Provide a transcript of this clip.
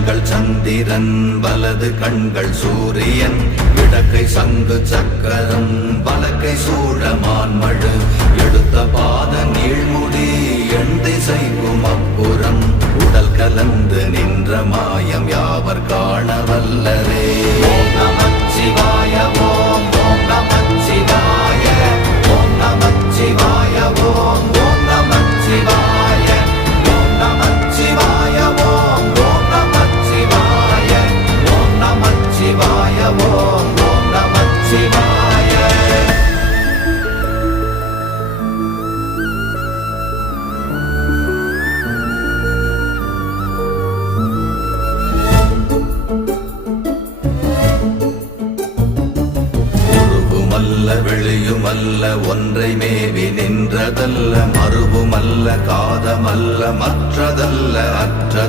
கண்கள் சந்திரன் வலது கண்கள் சூரியன் இடக்கை சங்கு சக்கரம் வலக்கை சூழமான்மழு எடுத்த பாத நீழ்முடி எண் திசைக்கும் அப்புறம் உடல் கலந்து நின்ற மாயம் யாவர் காண வல்லரே. ஓம் நமச்சிவாய ஓம் ஓம் நமச்சிவாய ஓம் நமச்சிவாய ஓம் ஓம் நமச்சிவாய ஓம் நமச்சிவாய ஓம் ஓம் நமச்சிவாய ஓம் நமச்சிவாய ஓம் ஓம் நமச்சிவாய. வெளியுமல்ல ஒன்றை மேவி நின்றதல்ல மறுவுமல்ல காதமல்ல மற்றதல்ல அற்ற